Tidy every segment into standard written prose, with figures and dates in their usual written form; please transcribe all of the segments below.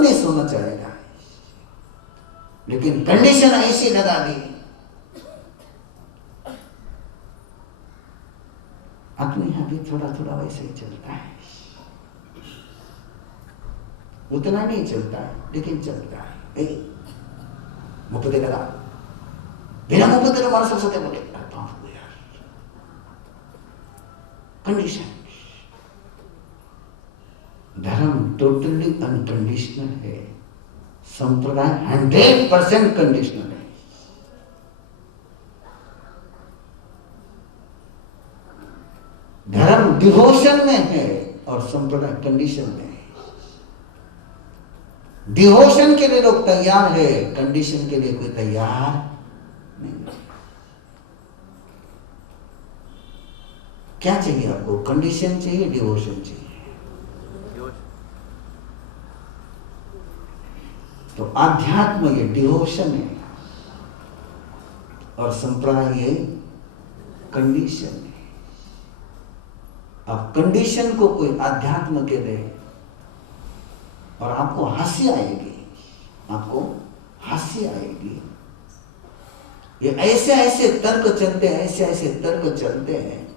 नहीं सोना चाहेगा, लेकिन कंडीशन ऐसी लगा दी अपने यहाँ भी थोड़ा थोड़ा वैसे ही चलता है, उतना नहीं चलता है लेकिन चलता है। मुपते लगा बिना मुपते मार सकते बोले कंडीशन। धर्म टोटली अनकंडीशनल है, संप्रदाय 100% कंडीशनल है। धर्म डिवोशन में है और संप्रदाय कंडीशन में है। डिवोशन के लिए लोग तैयार है, कंडीशन के लिए कोई तैयार नहीं। क्या चाहिए आपको? कंडीशन चाहिए, डिवोशन चाहिए? तो आध्यात्म ये डिवोशन है और संप्रदाय ये कंडीशन है। अब कंडीशन को कोई आध्यात्म के दे और आपको हंसी आएगी, आपको हंसी आएगी। ये ऐसे ऐसे तर्क चलते हैं, ऐसे ऐसे तर्क चलते हैं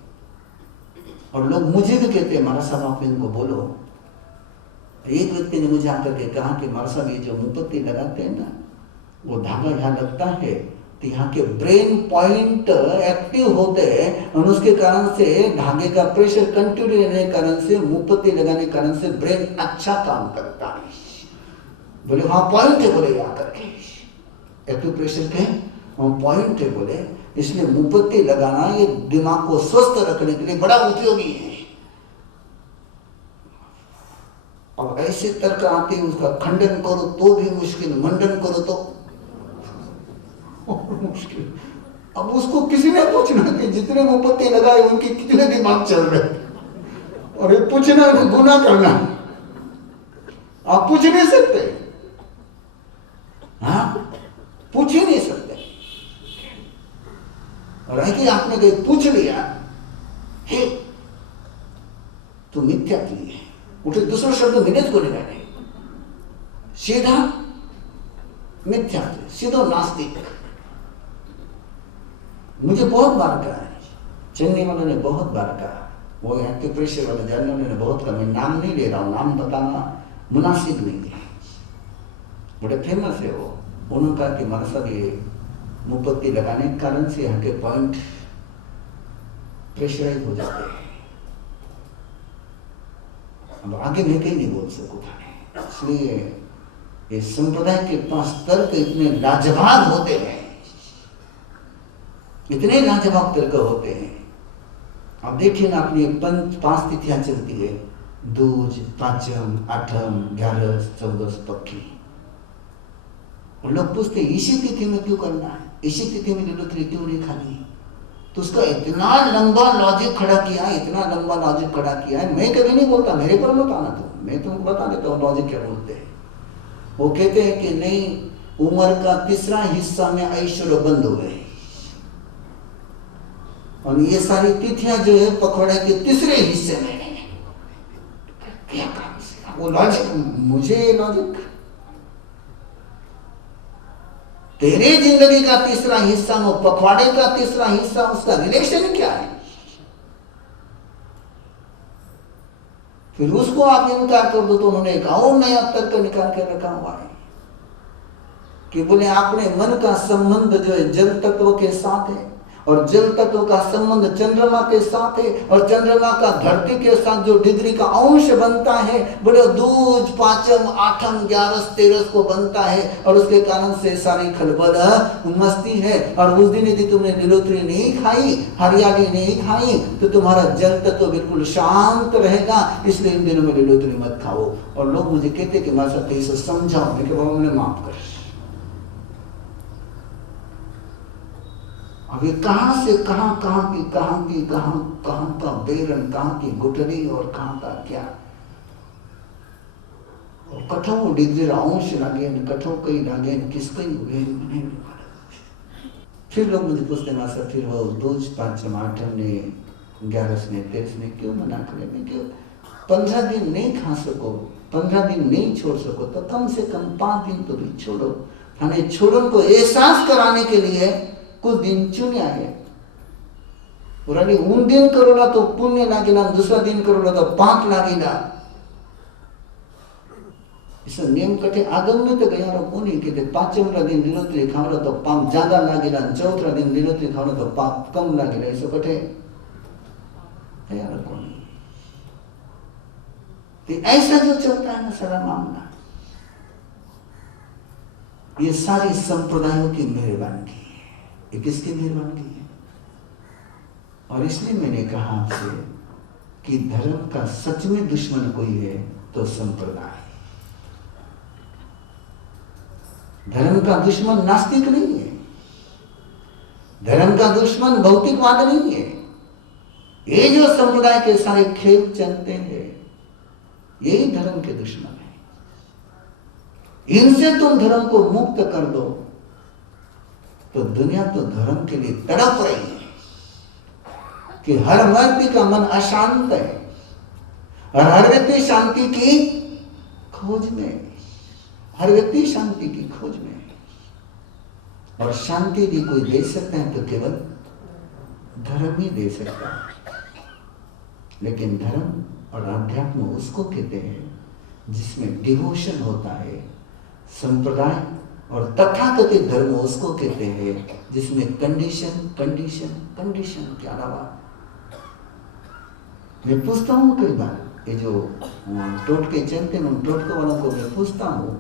और लोग मुझे भी कहते हैं महाराज साहब आप इनको बोलो। एक व्यक्ति ने मुझे आकर के कहा कि महाराज साहब ये जो मुपत्ति लगाते हैं ना, वो धागा यहाँ लगता है तो यहाँ के ब्रेन पॉइंट एक्टिव होते हैं और उसके कारण से धागे का प्रेशर कंटिन्यू रहने के कारण से, मुपत्ति लगाने के कारण से ब्रेन अच्छा काम करता है। बोले हाँ पॉइंट है, बोले आकर के एक्टिव प्रेशर के हम पॉइंट है बोले, इसलिए मुपत्ति लगाना ये दिमाग को स्वस्थ रखने के लिए बड़ा उपयोगी है। अब ऐसे तर्क आते हैं, उसका खंडन करो तो भी मुश्किल, मंडन करो तो मुश्किल। अब उसको किसी ने पूछना कि जितने मुपत्ति लगाए उनके कितने दिमाग चल रहे, और ये पूछना है गुनाह करना, आप पूछ नहीं सकते। हाँ पूछ ही नहीं सकते। और है कि आपने कहीं पूछ लिया हे तो मिथ्यात्व है, उठे दूसरा शब्द मिले को लगाने, सीधा मिथ्यात्व, सीधा नास्तिक। मुझे बहुत बार कहा है, चेन्नई वालों ने बहुत बार कहा, वो यहाँ के प्रेशर वाले जानने वाले ने बहुत कहा, मैं नाम नहीं ले रहा हूँ, नाम बताना मुनासिब नहीं है, बड़े फेमस है वो। उन्होंने कहा कि महाराज साहब ये मुपत्ति लगाने के कारण से यहाँ के पॉइंट प्रेशराइज हो जाते हैं। अब आगे मैं कहीं नहीं बोल सकूंगा, इसलिए ये संप्रदाय के पास तर्क इतने लाजवाब होते हैं, इतने लाजवाब तर्क होते हैं। अब देखिए ना, अपनी 5 तिथियां चलती है, दूज, पांचम, आठम, 11, 14 पक्की। और लोग पूछते इसी तिथि में क्यों करना है, इसी तिथि में लीलोत्री क्यों नहीं खानी? तो उसका इतना लंबा लॉजिक खड़ा किया, इतना लंबा लॉजिक खड़ा किया है। मैं कभी नहीं बोलता, मेरे पर मत आना तुम, मैं तुमको बता देता हूँ लॉजिक क्या बोलते हैं। वो कहते हैं कि नहीं, उम्र का तीसरा हिस्सा में ऐश्वर्य बंद हो गए और ये सारी तिथियां जो है पखवाड़े के तीसरे हिस्से में है। क्या काम से वो लॉजिक, मुझे लॉजिक, तेरे जिंदगी का तीसरा हिस्सा और पखवाड़े का तीसरा हिस्सा, उसका रिलेशन क्या है? फिर उसको आप इनकार कर दो तो उन्होंने एक और नया तर्क निकाल के रखा हुआ है कि बोले आपने मन का संबंध जो है जल तत्व के साथ है और जल तत्व का संबंध चंद्रमा के साथ है और चंद्रमा का धरती के साथ जो डिग्री का अंश बनता है, बोले दूज, पांचम, आठम, 11, 13 को बनता है और उसके कारण से सारी खलबल मस्ती है। और उस दिन यदि तुमने लीलोत्री नहीं खाई, हरियाली नहीं खाई, तो तुम्हारा जल तत्व बिल्कुल शांत रहेगा, इसलिए इन दिनों में लीलोत्री मत खाओ। और लोग मुझे कहते कि मैं सब इसे समझाओ, मैं बाबा मैंने माफ कर। अब ये कहां से कहां का बेरन, कहां की गुटली और कहां का क्या, कठों डिग्री अंश लागे, कठों कई लागे, किसके हुए। फिर लोग मुझे पूछते हैं सर फिर वो दूज, पांचम, आठम ने, 11 ने, 13 ने क्यों मना करे? मैं क्यों 15 दिन नहीं खा सको, 15 दिन नहीं छोड़ सको तो कम से कम 5 दिन तो भी छोड़ो। थाने छोड़न को एहसास कराने के लिए कुछ दिन चुन्या है। और अभी उन दिन करोला तो पुण्य लागेला, दूसरा दिन करोला तो पाप लागेला। इस नियम कटे आगम में तो गया रो कोनी के 5 दिन लीलोत्री खावला तो पाप ज्यादा लागेला, 4 दिन लीलोत्री खावला तो पाप कम लागेला। इस कटे तैयार कोनी। तो ऐसा जो चलता है ना सारा मामला, ये सारी संप्रदायों की मेहरबानी है। ये किसकी मेहरबानी है? और इसलिए मैंने कहा आपसे कि धर्म का सच में दुश्मन कोई है तो संप्रदाय। धर्म का दुश्मन नास्तिक नहीं है, धर्म का दुश्मन भौतिकवाद नहीं है। ये जो संप्रदाय के सारे खेल चलते हैं यही धर्म के दुश्मन है। इनसे तुम धर्म को मुक्त कर दो तो दुनिया तो धर्म के लिए तड़प रही है कि हर व्यक्ति का मन अशांत है और हर व्यक्ति शांति की खोज में, हर व्यक्ति शांति की खोज में है। और शांति भी कोई दे सकता है तो केवल धर्म ही दे सकता है। लेकिन धर्म और अध्यात्म उसको कहते हैं जिसमें डिवोशन होता है। संप्रदाय और तथाकथित धर्म उसको कहते हैं जिसमें कंडीशन कंडीशन कंडीशन के अलावा। मैं पूछता हूँ कई बार, ये जो टोटके चलते हैं उन टोटके वालों को मैं पूछता हूँ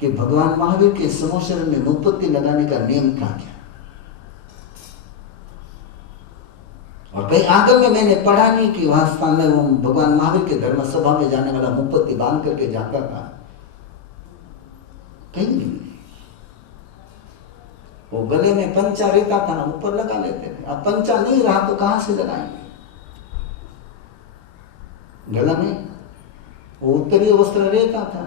कि भगवान महावीर के समोशरण में मुपत्ति लगाने का नियम था क्या? और कई आगम में मैंने पढ़ा नहीं कि वहां स्थान में वो भगवान महावीर के धर्म सभा में जाने वाला मुपत्ति बांध करके जाता था, कहीं नहीं। वो गले में पंचा रहता था ना, ऊपर लगा लेते थे। अब पंचा नहीं रहा तो कहां से लगाएंगे? गला में वो उत्तरीय वस्त्र रहता था,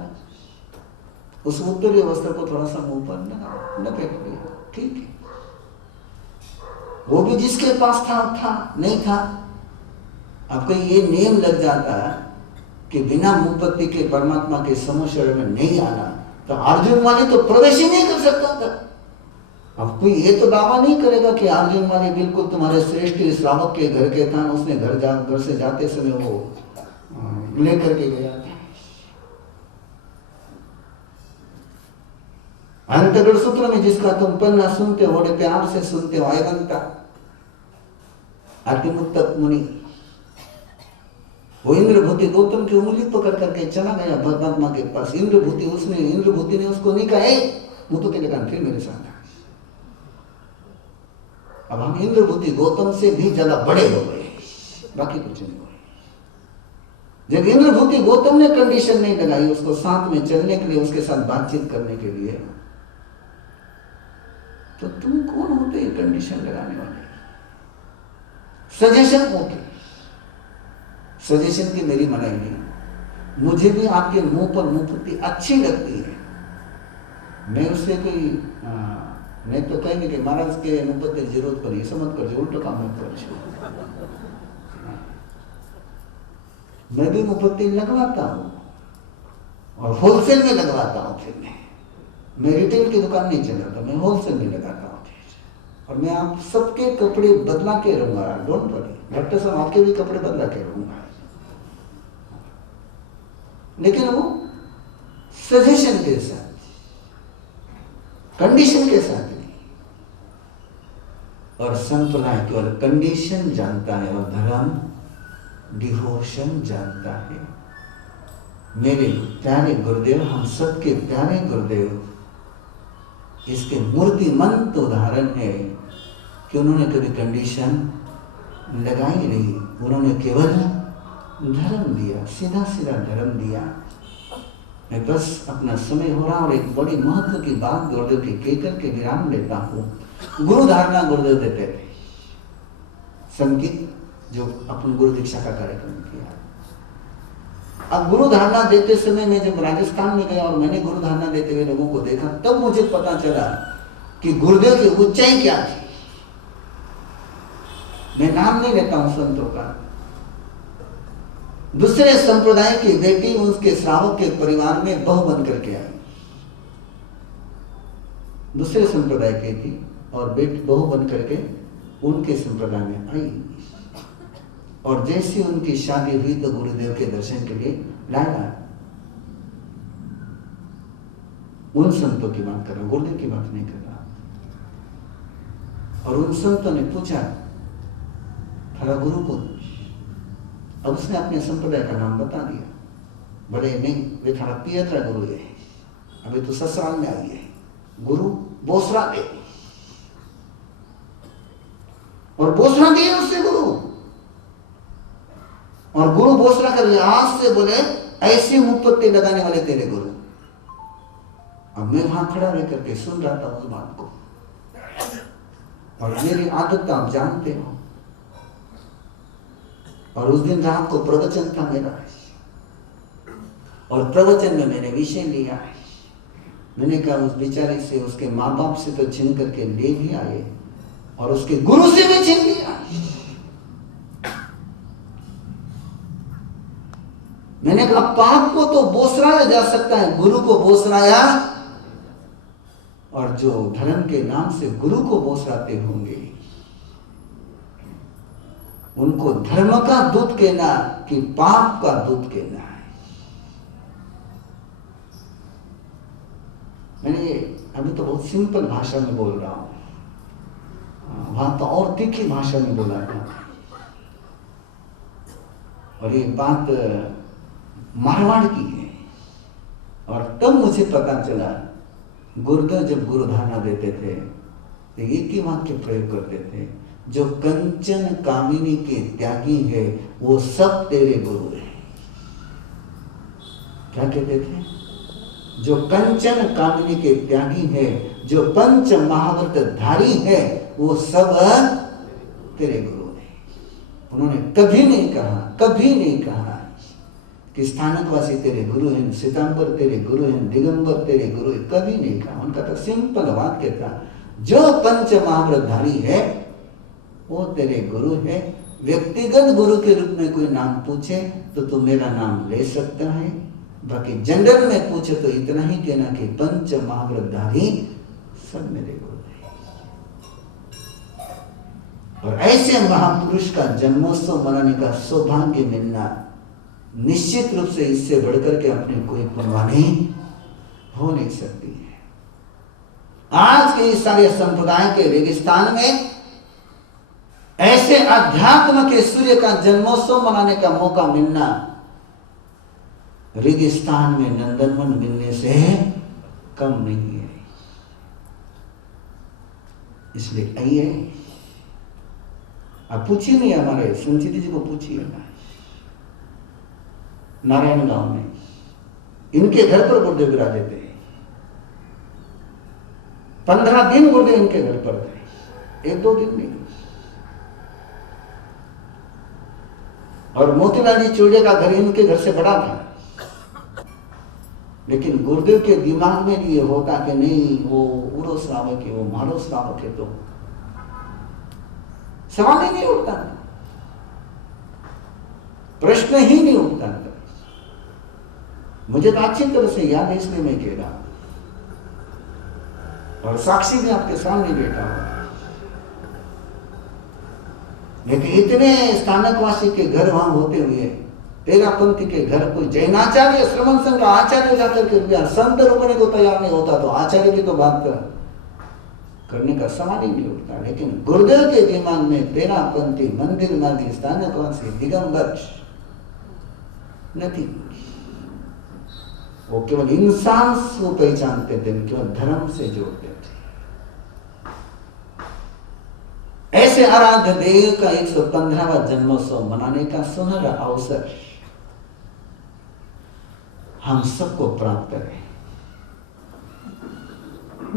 उस उत्तरीय वस्त्र को थोड़ा सा मुंह पर लपेट दिया, ठीक है। वो भी जिसके पास था नहीं था। आपको ये नियम लग जाता है कि बिना मुपत्ति के परमात्मा के समोशरण में नहीं आना, तो अर्जुन वाली तो प्रवेश ही नहीं कर सकता था। अब कोई ये तो दावा नहीं करेगा कि अर्जुन वाली बिल्कुल तुम्हारे श्रेष्ठ श्रावक के घर के था, उसने घर से जाते समय वो लेकर के गया था। अंतगढ़ सूत्र में जिसका तुम पन्ना सुनते हो, बड़े प्यार से सुनते हो, आयवंता अतिमुत्तक मुनि, वो इंद्रभूति गौतम की उंगली पकड़ करके चला गया परमात्मा के पास। इंद्रभूति ने उसको नहीं कहा मुझे के लगा फिर मेरे साथ। अब हम इंद्रभूति गौतम से भी ज्यादा बड़े हो गए, बाकी कुछ नहीं हुए। जब इंद्रभूति गौतम ने कंडीशन नहीं लगाई उसको साथ में चलने के लिए, उसके साथ बातचीत करने के लिए, तो तुम कौन होते ये कंडीशन लगाने वाले? सजेशन ओके, सजेशन की मेरी मनाई नहीं। मुझे भी आपके मुंह पर मुपत्ति अच्छी लगती है, मैं उससे कोई नहीं तो कहेंगे कि महाराज के मुपत्ति जरूरत पड़ी, समझ कर जो उल्टा काम मत कर। मैं भी मुपत्ति लगवाता हूँ और होलसेल में लगवाता हूँ। फिर मैं रिटेल की दुकान नहीं चलाता, मैं होलसेल में लगाता हूँ। और मैं आप सबके कपड़े बदला के रहूंगा, डोंट वरी। डॉक्टर साहब आपके भी कपड़े बदला के रहूंगा, लेकिन वो सजेशन के साथ, कंडीशन के साथ नहीं। और संप्रदाय केवल कंडीशन जानता है और धर्म डिवोशन जानता है। मेरे प्यारे गुरुदेव, हम सबके प्यारे गुरुदेव इसके मूर्तिमंत उदाहरण है कि उन्होंने कभी कंडीशन लगाई नहीं, उन्होंने केवल धर्म दिया, सीधा सीधा धर्म दिया। मैं बस अपना समय हो रहा और एक बड़ी महत्व की बात गुरुदेव की कहकर के विराम लेता हूँ। गुरु धारणा गुरुदेव देते थे, संगीत जो अपन गुरु दीक्षा का कार्यक्रम किया। अब गुरु धारणा देते समय मैं जब राजस्थान में गया और मैंने गुरु धारणा देते हुए लोगों को देखा, तब मुझे पता चला कि गुरुदेव की ऊंचाई क्या थी। मैं नाम नहीं लेता हूं संतों का, दूसरे संप्रदाय की बेटी उसके श्रावक के परिवार में बहू बन करके आई। दूसरे संप्रदाय की थी और बेटी बहू बन करके उनके संप्रदाय में आई। और जैसे उनकी शादी हुई तो गुरुदेव के दर्शन के लिए लाया। उन संतों की बात कर रहा हूं, गुरुदेव की बात नहीं कर रहा। और उन संतों ने पूछा, थारा गुरु को? अब उसने अपने संप्रदाय का नाम बता दिया। बड़े नहीं, वे थारा पियतरा गुरु है, अभी तो ससुराल में आई है, गुरु बोसरा दे। और बोसरा दिए उससे गुरु, और गुरु बोसरा कर आज से बोले ऐसे मुपत्ते लगाने वाले तेरे गुरु। अब मैं वहां खड़ा रह करके सुन रहा था उस बात को, और मेरी आदत आप जानते हो। और उस दिन रात को प्रवचन था मेरा, और प्रवचन में मैंने विषय लिया है। मैंने कहा उस बेचारे से, उसके माँ बाप से तो छीन करके ले भी आए, और उसके गुरु से भी छीन लिया। मैंने कहा पाप को तो बोसराया जा सकता है, गुरु को बोसराया, और जो धर्म के नाम से गुरु को बोसराते होंगे उनको धर्म का दूत कहना कि पाप का दूत कहना है। मैंने ये अभी तो बहुत सिंपल भाषा में बोल रहा हूं, वहां तो और तीखी भाषा में बोला था। और ये बात मारवाड़ की है। और तब मुझे पता चला, गुरुदेव जब गुरुधारणा देते थे तो एक ही वाक्य प्रयोग करते थे, जो कंचन कामिनी के त्यागी है वो सब तेरे गुरु है। क्या कहते थे? जो कंचन कामिनी के त्यागी है, जो पंच महाव्रत धारी है, वो सब तेरे गुरु है। उन्होंने कभी नहीं कहा कि स्थानकवासी तेरे गुरु हैं, श्वेतांबर तेरे गुरु हैं, दिगंबर तेरे गुरु हैं, कभी नहीं कहा। उनका तो सिंपल वाक्य था, जो पंच महाव्रतधारी है वो तेरे गुरु है। व्यक्तिगत गुरु के रूप में कोई नाम पूछे तो तू मेरा नाम ले सकता है, बाकी जनरल में पूछे तो इतना ही कहना कि पंच महाव्रतधारी सब मेरे गुरु है। और ऐसे महापुरुष का जन्मोत्सव मनाने का सौभाग्य मिलना निश्चित रूप से इससे बढ़कर के अपने कोई परवानी हो नहीं सकती है। आज के इस सारे संप्रदाय के रेगिस्तान में ऐसे अध्यात्म के सूर्य का जन्मोत्सव मनाने का मौका मिलना रेगिस्तान में नंदनवन मिलने से कम नहीं है। इसलिए आइए, आप पूछिए नहीं, हमारे संचित जी को पूछिए ना, नारायण गांव में इनके घर पर गुरुदेव विराजे थे। 15 दिन गुरुदेव इनके घर पर थे, 1-2 दिन नहीं। और मोतीलाल जी चूड़े का घर इनके घर से बड़ा था, लेकिन गुरुदेव के दिमाग में ये होता कि नहीं, वो उरो श्रावक है, वो मारो श्रावक है, तो सवाल ही नहीं उठता, प्रश्न ही नहीं उठता। मुझे तो अच्छी तरह से याद है, इसलिए मैं कह रहा हूं, और साक्षी भी आपके सामने बैठा हुआ। लेकिन इतने स्थानकवासी के घर वहां होते हुए, तेरापंथी के घर कोई जैनाचार्य श्रवण संघ का आचार्य जाकर के संत रुकने को तैयार नहीं होता, तो आचार्य की तो बात करने का सवाल ही नहीं उठता। लेकिन गुरुदेव के दिमाग में तेरापंथी, मंदिर मार्गी, स्थानकवासी, दिगंबर नहीं, वो केवल इंसान को पहचानते थे, केवल धर्म से जोड़ते थे। ऐसे आराध्य देव का 115वां जन्मोत्सव मनाने का सुनहरा अवसर हम सबको प्राप्त करें।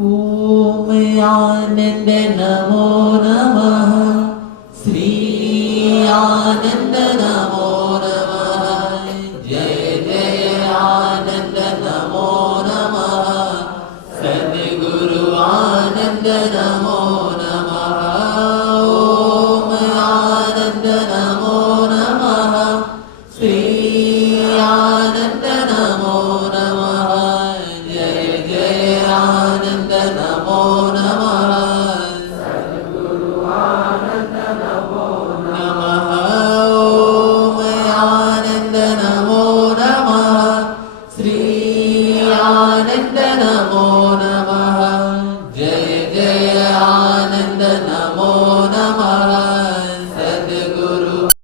ओम आनंद नमो नमः।